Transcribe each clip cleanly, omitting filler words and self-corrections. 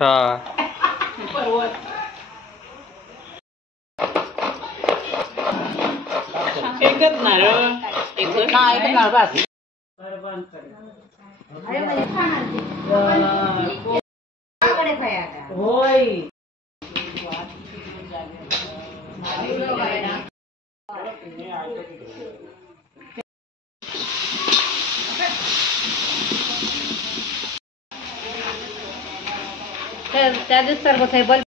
हा एकच नारळ एकच नारळ बस होय त्या दिवसार कसं बल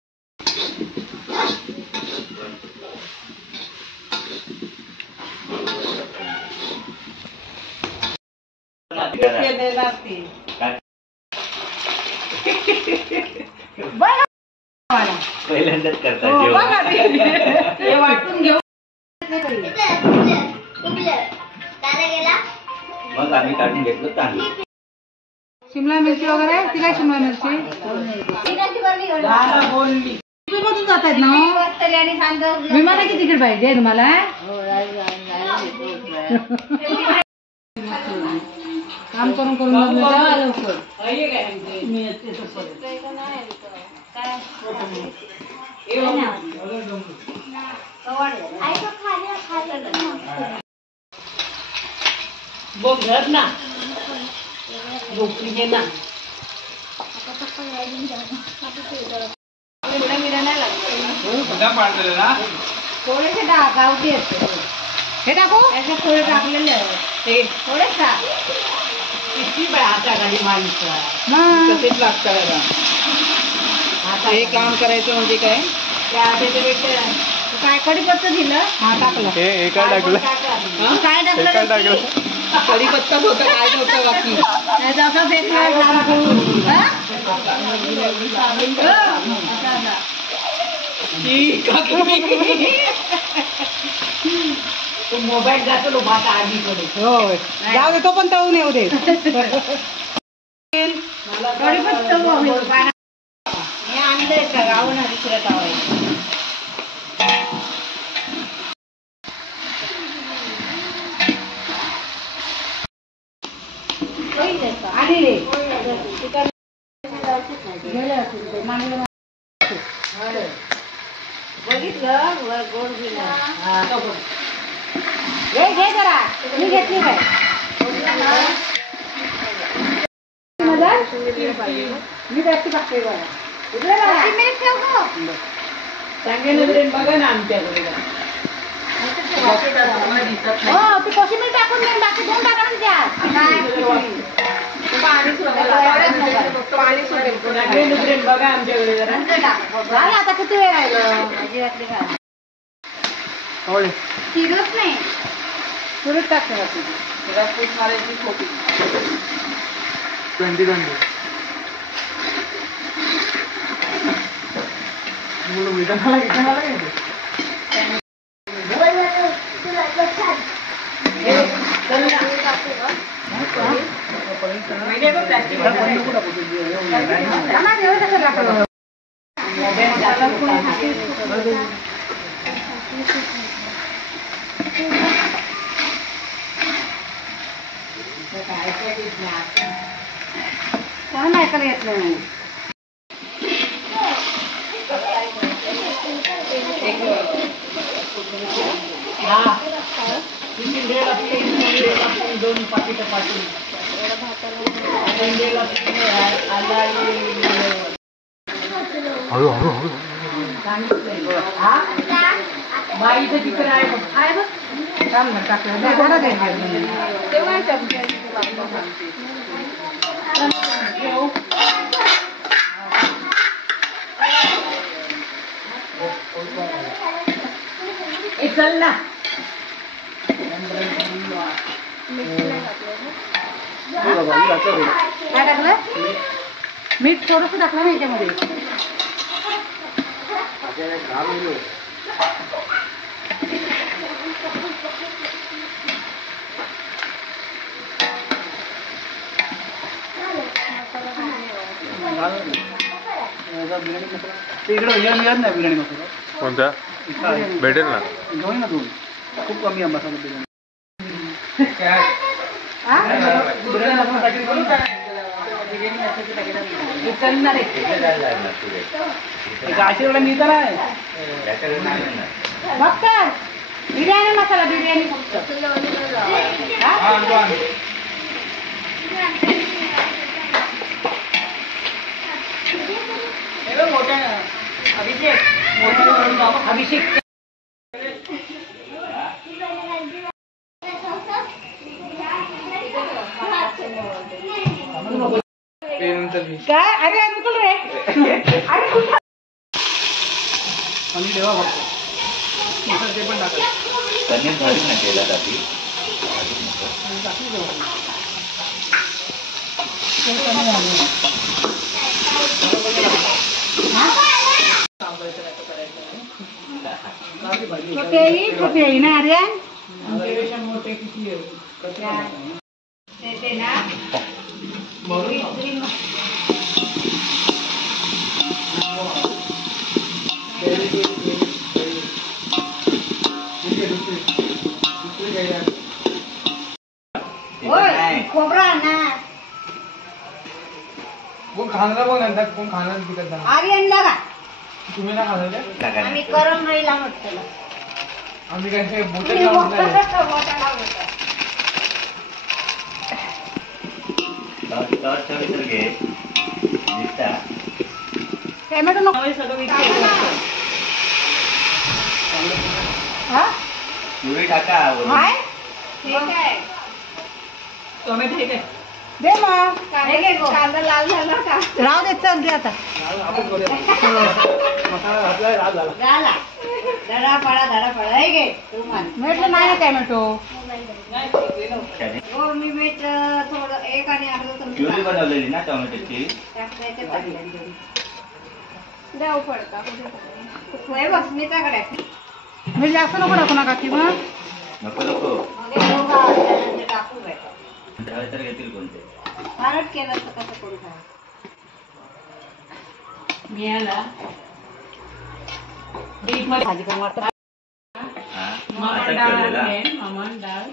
पहिल्यांदाच करतात वाटून घेऊ मग आम्ही काढून घेतलं तांदूळ. शिमला मिरची वगैरे ती काय शिमला मिरची मधून जात आहेत ना विमाना किती तिकीट पाहिजे तुम्हाला काम करून करून लवकर बघ घर ना झोपली ना थोडेसे गावठी हे टाकू थोडे टाकलेले थोडे टाक किती हाताखाली माणसं तसेच लागतं आता हे काम करायचं म्हणजे काय काय कढीपत्ता दिलं हा टाकलं हे काय टाकलं काय टाकलं कढीपत्ताच होतं काय नव्हतं बाकी तो मोबाईल जातो लो भाता आधीकडे होय जाऊ दे तो पण तळून येऊ दे मी आणलंय का गावं ना दुसऱ्या गावाला बघितलं गोड घे जरा मी घेतली काय मी जास्त टाकते सांगेल बघा ना आमच्याकडे हो ती कोशिंबीर टाकून देईन बाकी दोन टाका बघा आमच्याकडे जरा आता किती वेळ राहिलं शिरत नाही सुरत टाकते मारायची खोटी 20 कोण ऐकायला येत नाही दोन पाकिट पाठी बाईचं तिकडे आहे बघ चल ना काय टाकलं मीठ थोडंसं टाकलं ना याच्यामध्ये बिर्याणी मसाला कोणता भेटेल ना घेऊन ना दोन खूप कमी आहे मसाला बिर्याणी चालणार आहे तिकडे जायला लागणार पुढे. आशीर्वाद निघता नाही याच्याकडे नाही येणार. डॉक्टर बिर्याणी मसाला बिर्याणी फक्त हा? अभिषेक काय अरे अनुकूल रे अरे कुठं पनीर भाजी ना केला जाते. छोटे ना आर्यन ते ना खोबरा ना कोण खाणार बघ नंतर कोण खाणार तिकट आर्यनला का तुम्ही ना खाणार का? आम्ही करम राहिला म्हटलं आम्ही काय बोटे लावून नाही. तर घे दिसता. टोमॅटो नको हा पुरी टाका वरून. हाय ठीक आहे टोमॅटो ठीक आहे दे मग कांदा लाल झाला का राहू दे चल दे आता मसाला घातलाय रात झाला. झाला धडा पळा हे घे म्हटलं नाही ना टोमॅटो हो मी मीठ थोडं एक आणि अर्धा प्युरी बनवलेली ना टोमॅटोची. द्याव पडता बस मी त्याकडे मी जास्त नको टाकू नका ती मग नको टाकू बेटा तर घेतील कोणते. भारत केलं तर कसं करू काय मिळाला भाजी पण वाटत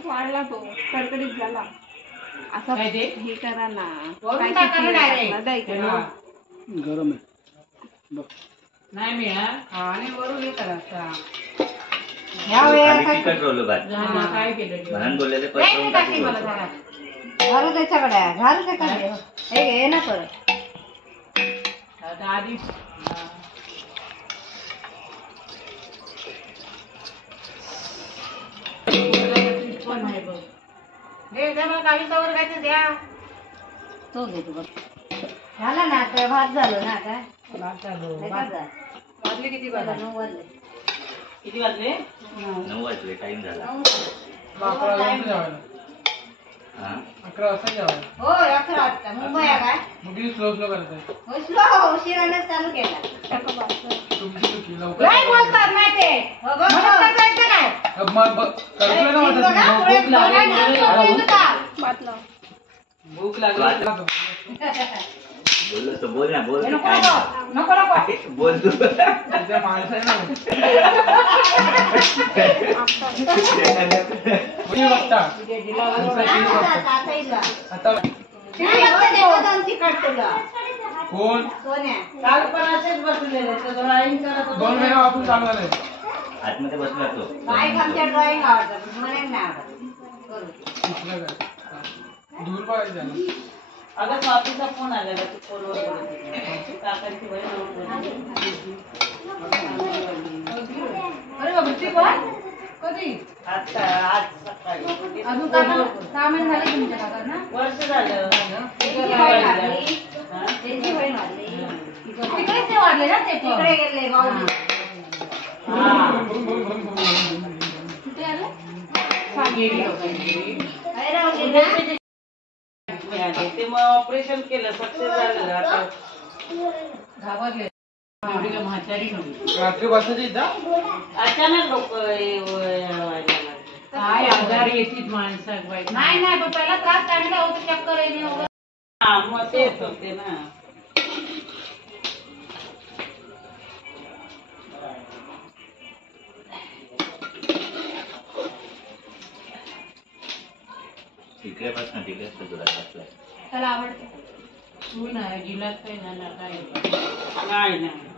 वाढला तो कडकडीत झाला असं हे करा ना गरम आहे नाही मी आणि वरून हे करायचा काय केलं म्हणून बोललेले पसरवून टाकू बोलतो. घालू त्याच्याकडे घालू त्याकडे हे घे ना परत आधी तो घेतो बघ झाला ना आता भात झालो ना काय भात झालो वाजले किती वाजले 9 वाजले किती वाजले 9 वाजले टाइम झाला. 11 वाजता जेवायला. हो 11 वाजता मुंबई आहे काय मग किती स्लो करताय हो स्लो उशिराने चालू केला तुमची चुकी लवकर. काय बोलतात नाही ते हो बघ काय करतोय ना वाटत. भूक लागली. बोललो तर बोल ना बोल. नको काय नको नको बोल तू. तुझ्या माणसं आहे ना किती वाजता आता कोण 2 महिने वापरून चालू झाले. आतमध्ये बसला तो. ड्रॉइंग आवडतात मला नाही आवडत दूर बघायचं झालं. अगं स्वातीचा फोन आलेला तू फोनवर काकांची बहीण अरे बाबा ती कोण कधी आज सकाळी अजून काका 6 महिने झाले तुमच्या काकांना वर्ष झालं. त्यांची बहीण वाढली तिकडेच ते वाढले ना ते तिकडे गेले माऊली कुठे आले ते मग ऑपरेशन केलं सक्सेस झालं. आता घाबरले म्हातारी रात्री बसायची इथं अचानक लोक काय आजार येतील माणसात नाही नाही पण पहिला त्रास काढला होता चक्कर येणे वगैरे हा मग तेच होते ना. तिकडे बस ना तिकडे दुरात बसलाय. त्याला आवडते तू नाही जिल्ह्यात काही ना काय नाही नाही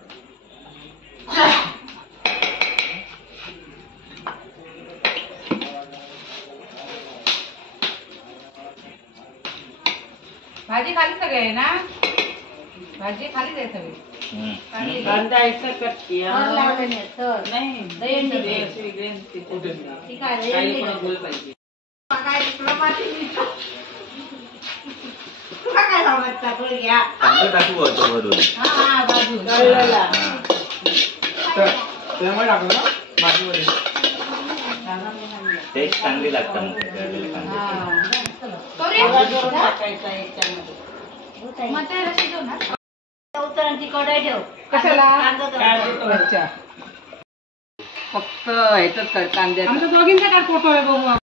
भाजी खाली सगळे ना भाजी खालीच आहे सगळी खाली कांदा ऐसा कट किया थर लावलं नाही थर नाही दहीहंडी ते असे वेगळे कुठे? ठीक आहे काही दहीहंडी पण नाही. बोल पाहिजे काय तुला माहिती तुला काय समजता तू घ्या कांदा टाकू होतो वरून हा बाजू कळलेला त्यामुळे टाकलं ना भाजीमध्ये. टेस्ट चांगली लागतं मग तळलेले कांदे. आवाजवरून टाकायचा याच्यामध्ये मग ते रशी देऊ ना उतरांची कढई ठेव कशाला? कांदा तळून. अच्छा फक्त ह्याच कर कांद्याचं आमच्या दोघींचा काय फोटो आहे बघू आपण.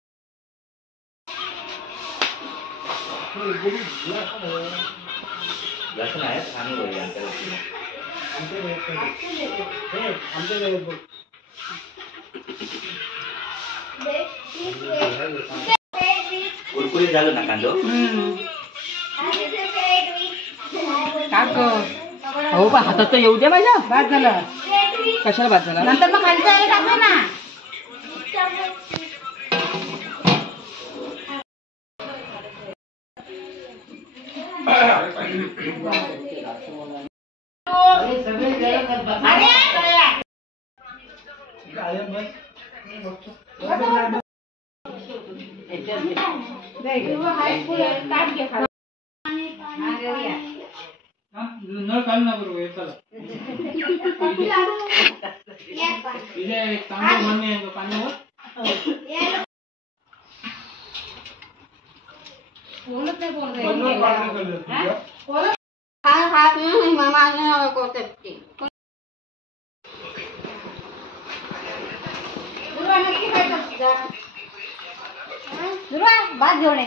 जास्त नाही आणि वरी आमच्या वतीने. कुरकुरीत झालं ना कांदो टाक हो बा हातात तर येऊ दे माझ्या बाद झालं कशाला बाद झाला नंतर मग खाली जायला टाकलं ना नळ काढू ना बरोबर चला तिथे एक चांगलं म्हणणे आहे पाण्यावर बोलत नाही बनवून पाणी कळलं. भात घेऊन ये.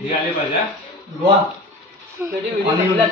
हे आले पाहिजे हा? कधी व्हिडिओ